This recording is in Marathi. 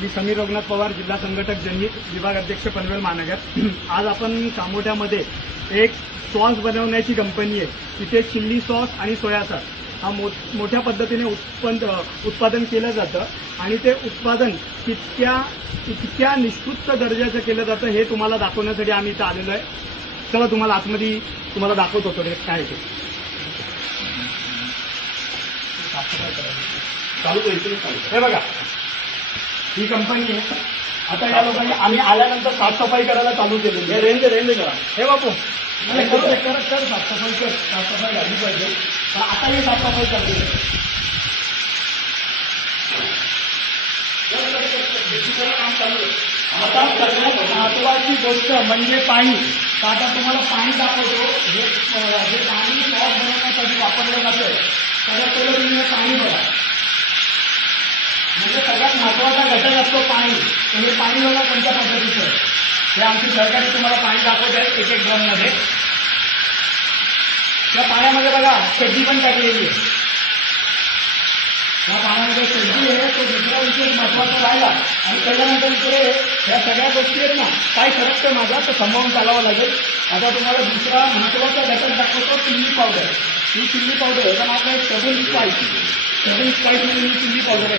मी समीर रघुनाथ पवार, जिल्हा संघटक जनहित, विभाग अध्यक्ष पनवेल महानगर। आज आपण कामोठ्यामध्ये एक सॉस बनवण्याची कंपनी आहे, तिथे चिल्ली सॉस आणि सोया सॉस हा मोठ्या पद्धतीने उत्पादन केलं जातं आणि ते उत्पादन इतक्या निष्कृत दर्जाचं केलं जातं हे तुम्हाला दाखवण्यासाठी आम्ही इथं आलेलो आहे। चला तुम्हाला आतमध्ये तुम्हाला दाखवत होतो ते काय ते चालू हे बघा, ही कंपनी आहे। आता या लोकांनी आम्ही आल्यानंतर साफसफाई करायला चालू केली आहे। रेंज करा हे बापू कर साफसफाई कर, साफसफाई झाली पाहिजे। पण आता ही साफसफाई करते काम चालू आहे। आता सगळ्यात महत्वाची गोष्ट म्हणजे पाणी। तर आता तुम्हाला पाणी दाखवतो। हे पाणी सॉस बनवण्यासाठी वापरलं जातं। सगळ्यात पहिलं तुम्ही हे पाणी बघा, म्हणजे सगळ्यात महत्वाचा घटक असतो पाणी। तर हे पाणी बघा कोणत्या पद्धतीचं आहे। हे आमची सरकारी तुम्हाला पाणी दाखवत आहे एक ड्रममध्ये। या पाण्यामध्ये बघा शेती पण टाकलेली आहे। या पाण्यामध्ये शेती आहे, तो दुसरा विषय महत्वाचा राहिला। आणि त्याच्यानंतर इकडे या सगळ्या गोष्टी आहेत ना, काय सरकतं माझा तर समजावून चालावं लागेल। आता तुम्हाला दुसरा महत्वाचा घटक दाखवतो, चिल्ली पावडर। ही चिल्ली पावडर याचं नाव आहे सेवन स्पाइस म्हणून ही चिल्ली पावडर आहे।